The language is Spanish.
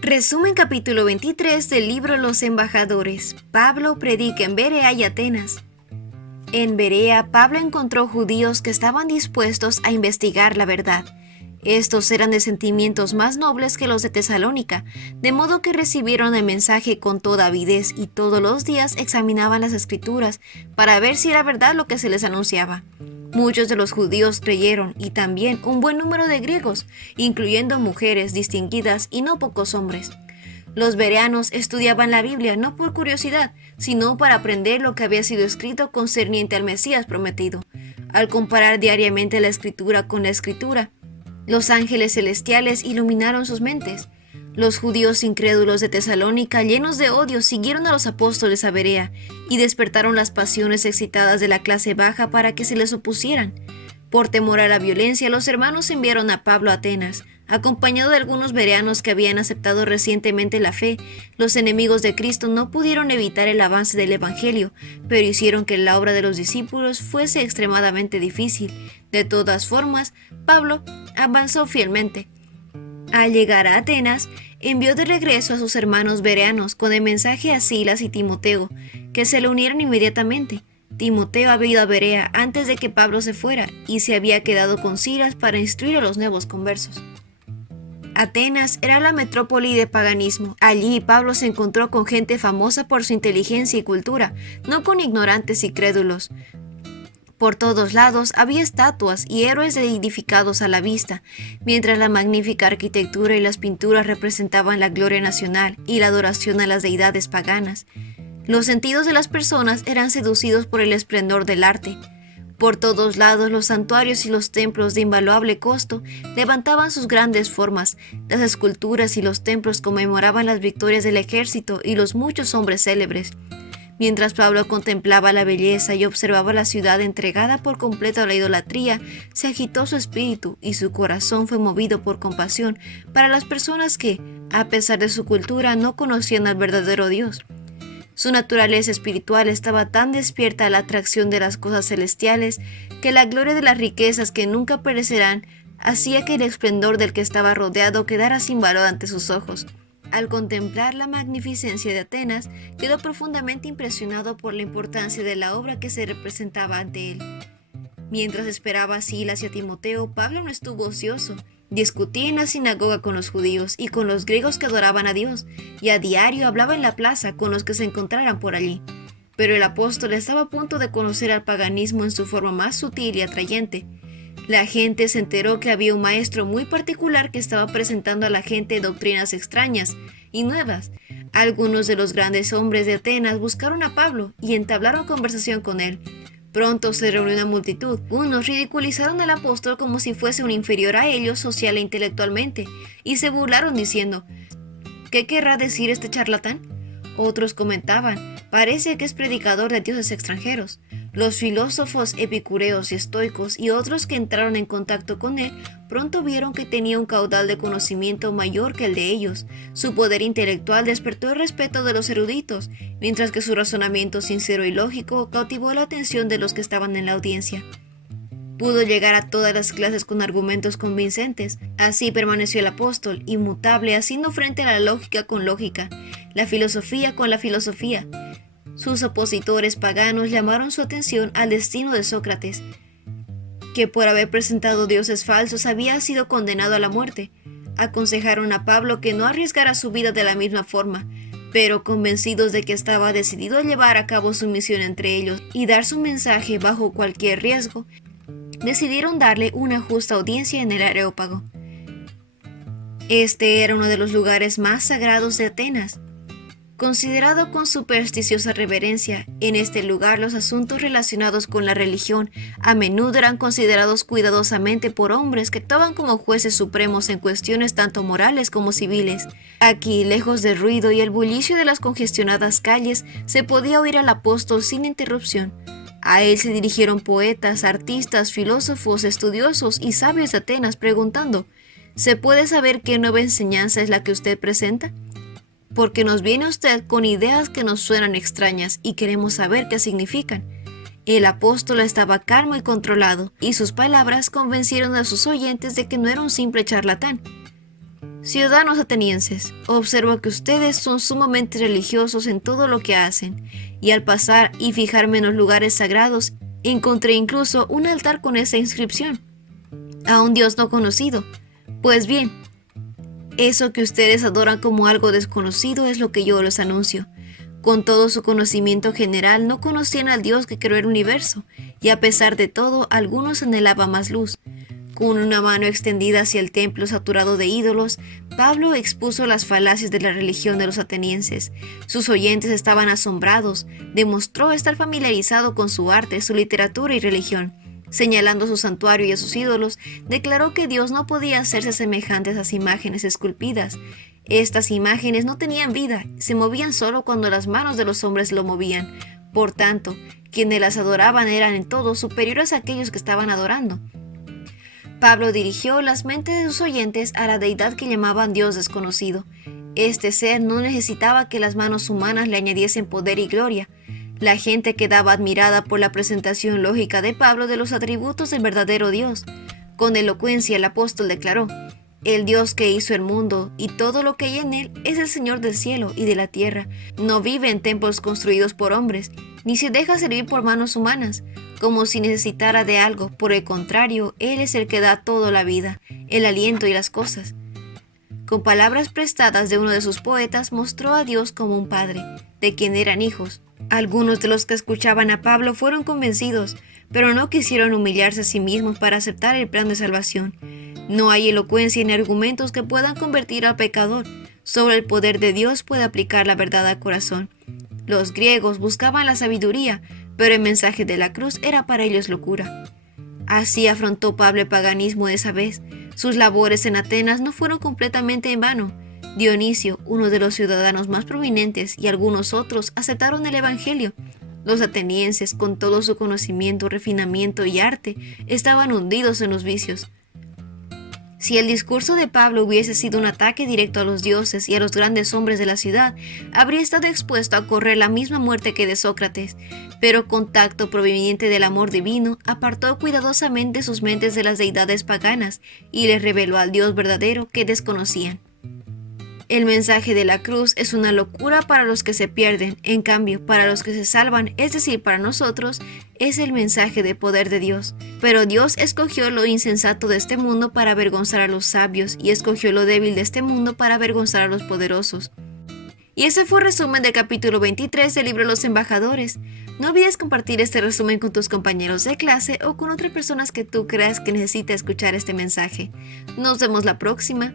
Resumen capítulo 23 del libro Los Embajadores. Pablo predica en Berea y Atenas. En Berea, Pablo encontró judíos que estaban dispuestos a investigar la verdad. Estos eran de sentimientos más nobles que los de Tesalónica, de modo que recibieron el mensaje con toda avidez y todos los días examinaban las escrituras para ver si era verdad lo que se les anunciaba. Muchos de los judíos creyeron y también un buen número de griegos, incluyendo mujeres distinguidas y no pocos hombres. Los bereanos estudiaban la Biblia no por curiosidad, sino para aprender lo que había sido escrito concerniente al Mesías prometido. Al comparar diariamente la escritura con la escritura, los ángeles celestiales iluminaron sus mentes. Los judíos incrédulos de Tesalónica, llenos de odio, siguieron a los apóstoles a Berea y despertaron las pasiones excitadas de la clase baja para que se les opusieran. Por temor a la violencia, los hermanos enviaron a Pablo a Atenas, acompañado de algunos bereanos que habían aceptado recientemente la fe. Los enemigos de Cristo no pudieron evitar el avance del Evangelio, pero hicieron que la obra de los discípulos fuese extremadamente difícil. De todas formas, Pablo avanzó fielmente. Al llegar a Atenas, envió de regreso a sus hermanos bereanos con el mensaje a Silas y Timoteo, que se le unieran inmediatamente. Timoteo había ido a Berea antes de que Pablo se fuera y se había quedado con Silas para instruir a los nuevos conversos. Atenas era la metrópoli de paganismo. Allí Pablo se encontró con gente famosa por su inteligencia y cultura, no con ignorantes y crédulos. Por todos lados había estatuas y héroes edificados a la vista, mientras la magnífica arquitectura y las pinturas representaban la gloria nacional y la adoración a las deidades paganas. Los sentidos de las personas eran seducidos por el esplendor del arte. Por todos lados los santuarios y los templos de invaluable costo levantaban sus grandes formas. Las esculturas y los templos conmemoraban las victorias del ejército y los muchos hombres célebres. Mientras Pablo contemplaba la belleza y observaba la ciudad entregada por completo a la idolatría, se agitó su espíritu y su corazón fue movido por compasión para las personas que, a pesar de su cultura, no conocían al verdadero Dios. Su naturaleza espiritual estaba tan despierta a la atracción de las cosas celestiales que la gloria de las riquezas que nunca perecerán hacía que el esplendor del que estaba rodeado quedara sin valor ante sus ojos. Al contemplar la magnificencia de Atenas, quedó profundamente impresionado por la importancia de la obra que se representaba ante él. Mientras esperaba a Silas y a Timoteo, Pablo no estuvo ocioso. Discutía en la sinagoga con los judíos y con los griegos que adoraban a Dios, y a diario hablaba en la plaza con los que se encontraran por allí. Pero el apóstol estaba a punto de conocer al paganismo en su forma más sutil y atrayente. La gente se enteró que había un maestro muy particular que estaba presentando a la gente doctrinas extrañas y nuevas. Algunos de los grandes hombres de Atenas buscaron a Pablo y entablaron conversación con él. Pronto se reunió una multitud. Unos ridiculizaron al apóstol como si fuese un inferior a ellos social e intelectualmente, y se burlaron diciendo: ¿qué querrá decir este charlatán? Otros comentaban: parece que es predicador de dioses extranjeros. Los filósofos epicureos y estoicos y otros que entraron en contacto con él pronto vieron que tenía un caudal de conocimiento mayor que el de ellos. Su poder intelectual despertó el respeto de los eruditos, mientras que su razonamiento sincero y lógico cautivó la atención de los que estaban en la audiencia. Pudo llegar a todas las clases con argumentos convincentes. Así permaneció el apóstol, inmutable, haciendo frente a la lógica con lógica, la filosofía con la filosofía. Sus opositores paganos llamaron su atención al destino de Sócrates, que por haber presentado dioses falsos había sido condenado a la muerte. Aconsejaron a Pablo que no arriesgara su vida de la misma forma, pero convencidos de que estaba decidido a llevar a cabo su misión entre ellos y dar su mensaje bajo cualquier riesgo, decidieron darle una justa audiencia en el Areópago. Este era uno de los lugares más sagrados de Atenas. Considerado con supersticiosa reverencia, en este lugar los asuntos relacionados con la religión a menudo eran considerados cuidadosamente por hombres que actuaban como jueces supremos en cuestiones tanto morales como civiles. Aquí, lejos del ruido y el bullicio de las congestionadas calles, se podía oír al apóstol sin interrupción. A él se dirigieron poetas, artistas, filósofos, estudiosos y sabios de Atenas preguntando: ¿se puede saber qué nueva enseñanza es la que usted presenta? Porque nos viene usted con ideas que nos suenan extrañas y queremos saber qué significan. El apóstol estaba calmo y controlado, y sus palabras convencieron a sus oyentes de que no era un simple charlatán. Ciudadanos atenienses, observo que ustedes son sumamente religiosos en todo lo que hacen, y al pasar y fijarme en los lugares sagrados, encontré incluso un altar con esa inscripción: a un Dios no conocido. Pues bien, eso que ustedes adoran como algo desconocido es lo que yo les anuncio. Con todo su conocimiento general, no conocían al Dios que creó el universo, y a pesar de todo, algunos anhelaban más luz. Con una mano extendida hacia el templo saturado de ídolos, Pablo expuso las falacias de la religión de los atenienses. Sus oyentes estaban asombrados. Demostró estar familiarizado con su arte, su literatura y religión. Señalando su santuario y a sus ídolos, declaró que Dios no podía hacerse semejantes a las imágenes esculpidas. Estas imágenes no tenían vida, se movían solo cuando las manos de los hombres lo movían. Por tanto, quienes las adoraban eran en todo superiores a aquellos que estaban adorando. Pablo dirigió las mentes de sus oyentes a la deidad que llamaban Dios desconocido. Este ser no necesitaba que las manos humanas le añadiesen poder y gloria. La gente quedaba admirada por la presentación lógica de Pablo de los atributos del verdadero Dios. Con elocuencia el apóstol declaró: el Dios que hizo el mundo y todo lo que hay en él es el Señor del cielo y de la tierra. No vive en templos construidos por hombres, ni se deja servir por manos humanas, como si necesitara de algo. Por el contrario, Él es el que da toda la vida, el aliento y las cosas. Con palabras prestadas de uno de sus poetas, mostró a Dios como un padre, de quien eran hijos. Algunos de los que escuchaban a Pablo fueron convencidos, pero no quisieron humillarse a sí mismos para aceptar el plan de salvación. No hay elocuencia ni argumentos que puedan convertir al pecador. Sobre el poder de Dios puede aplicar la verdad al corazón. Los griegos buscaban la sabiduría, pero el mensaje de la cruz era para ellos locura. Así afrontó Pablo el paganismo de esa vez. Sus labores en Atenas no fueron completamente en vano. Dionisio, uno de los ciudadanos más prominentes, y algunos otros aceptaron el evangelio. Los atenienses, con todo su conocimiento, refinamiento y arte, estaban hundidos en los vicios. Si el discurso de Pablo hubiese sido un ataque directo a los dioses y a los grandes hombres de la ciudad, habría estado expuesto a correr la misma muerte que de Sócrates, pero con tacto proveniente del amor divino, apartó cuidadosamente sus mentes de las deidades paganas y les reveló al Dios verdadero que desconocían. El mensaje de la cruz es una locura para los que se pierden, en cambio, para los que se salvan, es decir, para nosotros, es el mensaje de poder de Dios. Pero Dios escogió lo insensato de este mundo para avergonzar a los sabios, y escogió lo débil de este mundo para avergonzar a los poderosos. Y ese fue el resumen del capítulo 23 del libro Los Embajadores. No olvides compartir este resumen con tus compañeros de clase o con otras personas que tú creas que necesita escuchar este mensaje. Nos vemos la próxima.